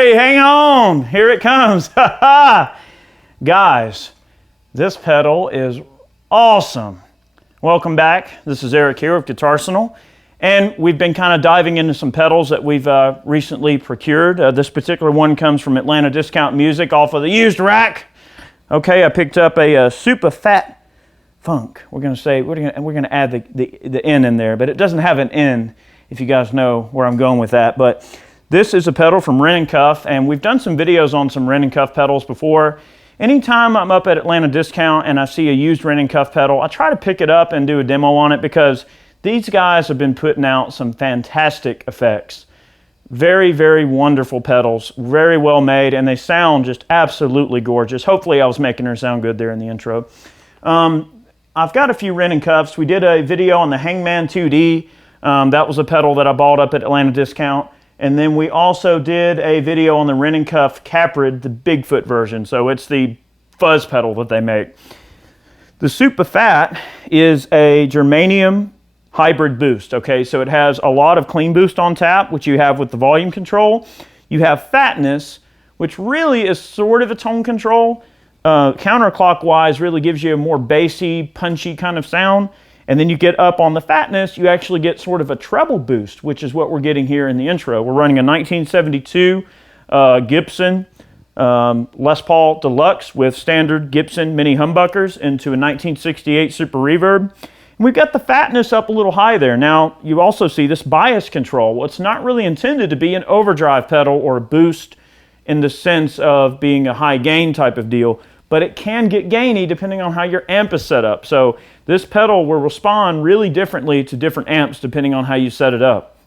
everybody, hang on. Here it comes. Guys, this pedal is awesome. Welcome back. This is Eric here of Guitarsenal. And we've been kind of diving into some pedals that we've recently procured. This particular one comes from Atlanta Discount Music off of the used rack. Okay, I picked up a Suppa Phat Phuk. We're going to add the N in there, but it doesn't have an N, if you guys know where I'm going with that. But this is a pedal from Wren and Cuff, and we've done some videos on some Wren and Cuff pedals before. Anytime I'm up at Atlanta Discount and I see a used Wren and Cuff pedal, I try to pick it up and do a demo on it because these guys have been putting out some fantastic effects. Very, very wonderful pedals, very well made, and they sound just absolutely gorgeous. Hopefully I was making her sound good there in the intro. I've got a few Wren and Cuffs. We did a video on the Hangman 2D. That was a pedal that I bought up at Atlanta Discount. And then we also did a video on the Wren and Cuff Caprid, the Bigfoot version. So it's the fuzz pedal that they make. The Suppa Phat is a germanium hybrid boost. Okay, so it has a lot of clean boost on tap, which you have with the volume control. You have fatness, which really is sort of a tone control. Counterclockwise really gives you a more bassy, punchy kind of sound. And then you get up on the fatness, you actually get sort of a treble boost, which is what we're getting here in the intro. We're running a 1972 Gibson Les Paul Deluxe with standard Gibson mini humbuckers into a 1968 Super Reverb. And we've got the fatness up a little high there. Now, you also see this bias control. Well, it's not really intended to be an overdrive pedal or a boost in the sense of being a high gain type of deal, but it can get gainy depending on how your amp is set up. So this pedal will respond really differently to different amps depending on how you set it up.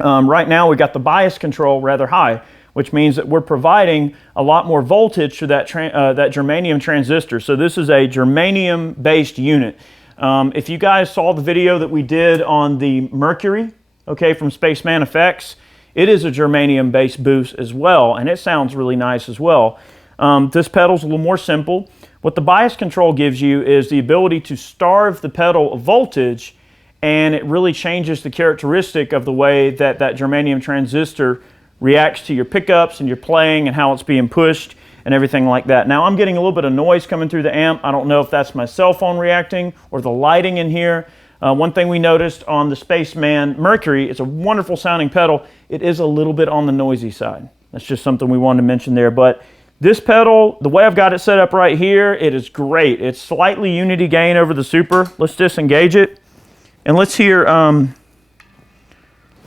Right now we got the bias control rather high, which means that we're providing a lot more voltage to that germanium transistor. So this is a germanium based unit. If you guys saw the video that we did on the Mercury, okay, from Spaceman Effects, it is a germanium based boost as well, and it sounds really nice as well. This pedal's a little more simple. What the bias control gives you is the ability to starve the pedal of voltage, and it really changes the characteristic of the way that that germanium transistor reacts to your pickups and your playing and how it's being pushed and everything like that. Now I'm getting a little bit of noise coming through the amp. I don't know if that's my cell phone reacting or the lighting in here. One thing we noticed on the Spaceman Mercury, it's a wonderful sounding pedal. It is a little bit on the noisy side. That's just something we wanted to mention there. But this pedal, the way I've got it set up right here, it is great. It's slightly unity gain over the Super. Let's disengage it. And let's hear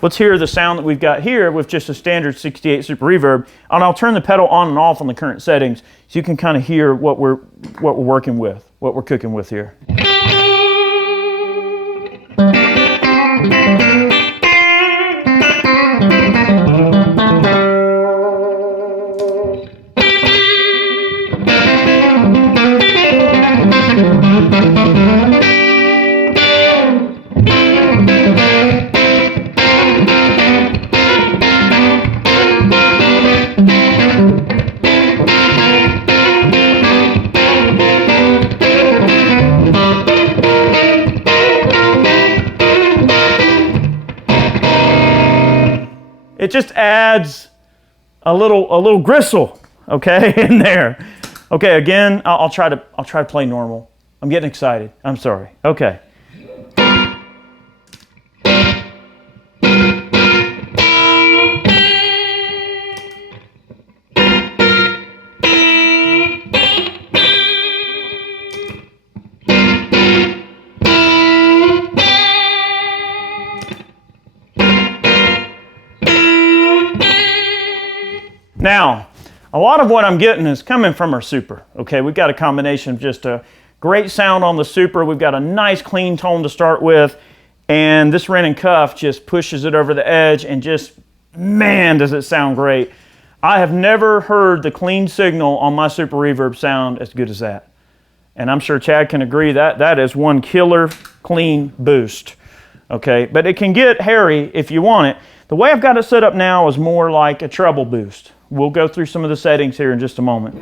the sound that we've got here with just a standard 68 Super Reverb. And I'll turn the pedal on and off on the current settings so you can kind of hear what we're working with, what we're cooking with here. It just adds a little gristle, okay, in there. Okay, again, I'll try to play normal. I'm getting excited. I'm sorry. Okay. Now, a lot of what I'm getting is coming from our Super. Okay, we've got a combination of just a great sound on the Super. We've got a nice clean tone to start with, and this Wren and Cuff just pushes it over the edge, and just, man, does it sound great. I have never heard the clean signal on my Super Reverb sound as good as that. And I'm sure Chad can agree that that is one killer clean boost. Okay, but it can get hairy if you want it. The way I've got it set up now is more like a treble boost. We'll go through some of the settings here in just a moment.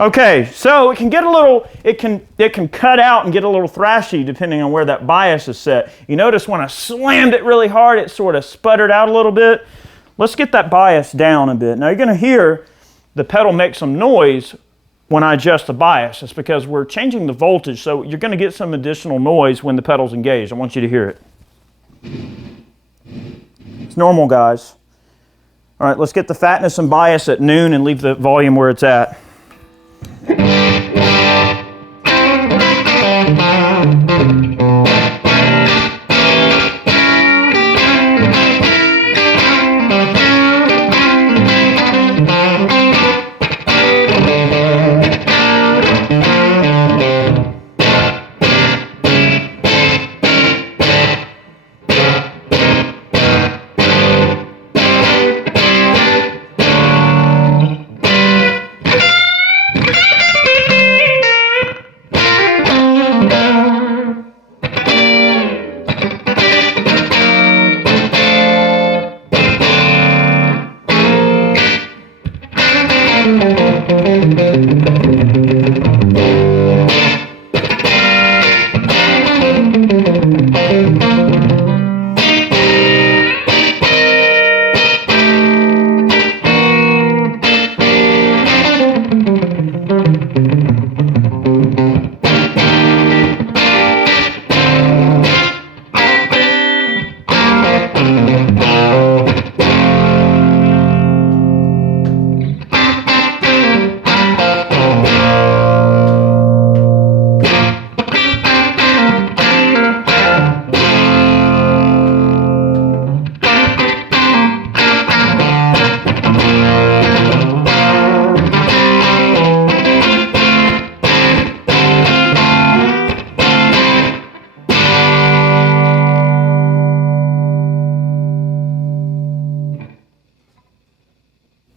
Okay, so it can get a little, it can cut out and get a little thrashy depending on where that bias is set. You notice when I slammed it really hard, it sort of sputtered out a little bit. Let's get that bias down a bit. Now you're going to hear the pedal make some noise when I adjust the bias. It's because we're changing the voltage, so you're going to get some additional noise when the pedal's engaged. I want you to hear it. It's normal, guys. All right, let's get the fatness and bias at noon and leave the volume where it's at.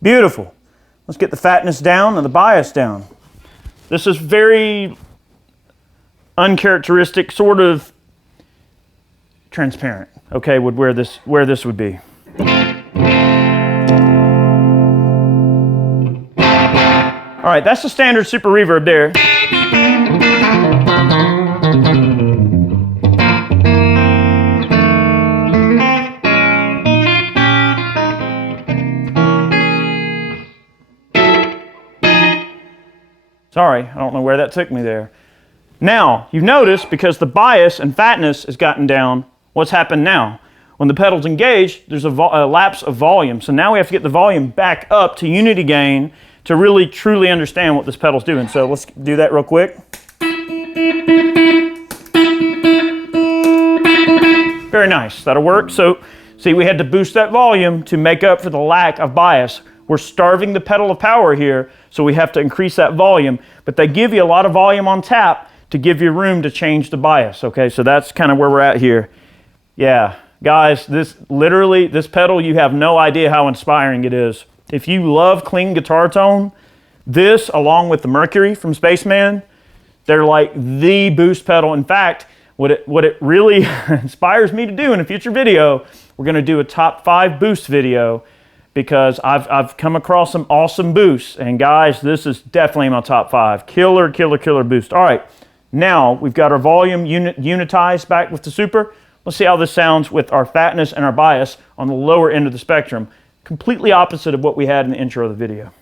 Beautiful. Let's get the fatness down and the bias down. This is very uncharacteristic, sort of transparent, okay, with where this would be. All right, that's the standard super reverb there. Sorry, I don't know where that took me there. Now, you've noticed, because the bias and fatness has gotten down, what's happened now? When the pedal's engaged, there's a lapse of volume. So now we have to get the volume back up to unity gain to really truly understand what this pedal's doing. So let's do that real quick. Very nice, that'll work. So see, we had to boost that volume to make up for the lack of bias. We're starving the pedal of power here, so we have to increase that volume. But they give you a lot of volume on tap to give you room to change the bias, okay? So that's kind of where we're at here. Yeah, guys, this pedal, you have no idea how inspiring it is. If you love clean guitar tone, this, along with the Mercury from Spaceman, they're like the boost pedal. In fact, what it really inspires me to do in a future video, we're gonna do a top 5 boost video, because I've come across some awesome boosts. And guys, this is definitely my top 5. Killer, killer, killer boost. All right, now we've got our volume unitized back with the Super. Let's see how this sounds with our fatness and our bias on the lower end of the spectrum. Completely opposite of what we had in the intro of the video.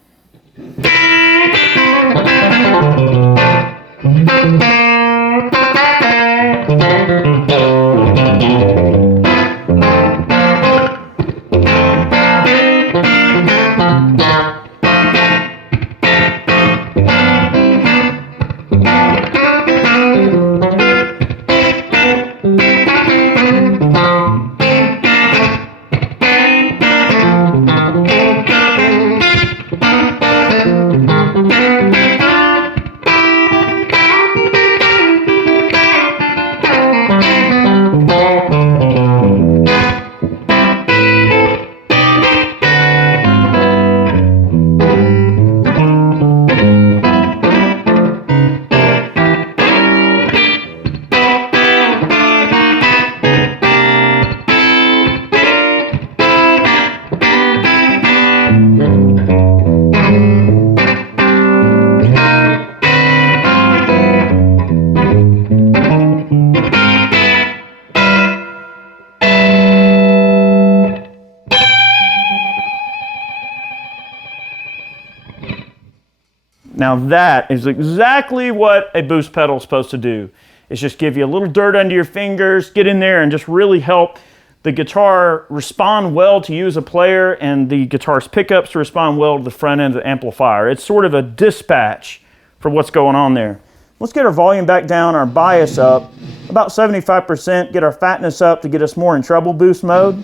Now that is exactly what a boost pedal is supposed to do. It's just give you a little dirt under your fingers, get in there and just really help the guitar respond well to you as a player and the guitar's pickups to respond well to the front end of the amplifier. It's sort of a dispatch for what's going on there. Let's get our volume back down, our bias up, about 75%, get our fatness up to get us more in treble boost mode.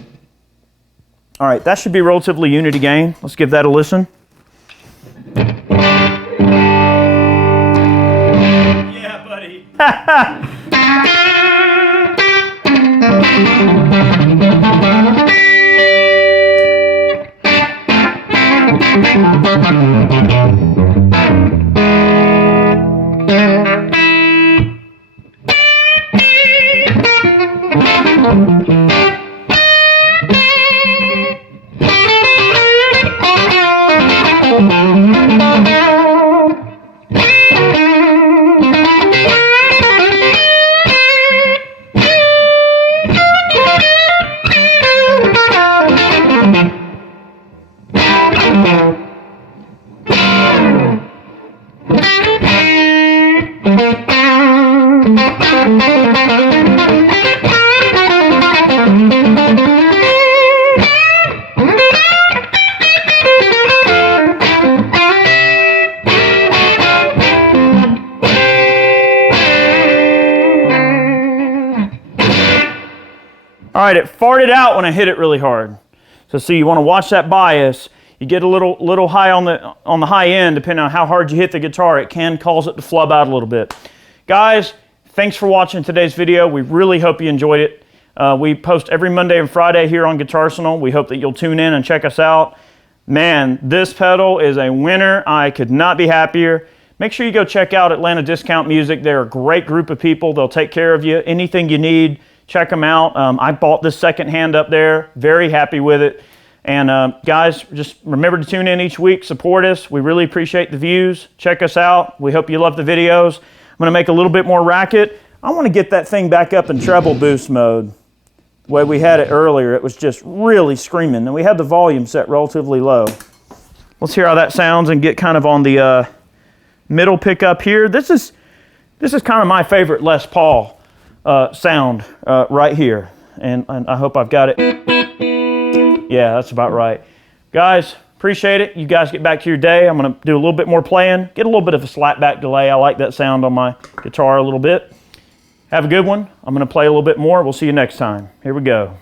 All right, that should be relatively unity gain. Let's give that a listen. Yeah, buddy. All right, it farted out when I hit it really hard. So see, you want to watch that bias. You get a little high on the high end, depending on how hard you hit the guitar. It can cause it to flub out a little bit. Guys, thanks for watching today's video. We really hope you enjoyed it. We post every Monday and Friday here on Guitarsenal. We hope that you'll tune in and check us out. Man, this pedal is a winner. I could not be happier. Make sure you go check out Atlanta Discount Music. They're a great group of people. They'll take care of you. Anything you need, check them out. I bought this secondhand up there. Very happy with it. And guys, just remember to tune in each week. Support us. We really appreciate the views. Check us out. We hope you love the videos. I'm going to make a little bit more racket. I want to get that thing back up in treble boost mode. The way we had it earlier, it was just really screaming. And we had the volume set relatively low. Let's hear how that sounds and get kind of on the middle pickup here. This is kind of my favorite Les Paul sound right here. And I hope I've got it. Yeah, that's about right. Guys, appreciate it. You guys get back to your day. I'm going to do a little bit more playing. Get a little bit of a slap back delay. I like that sound on my guitar a little bit. Have a good one. I'm going to play a little bit more. We'll see you next time. Here we go.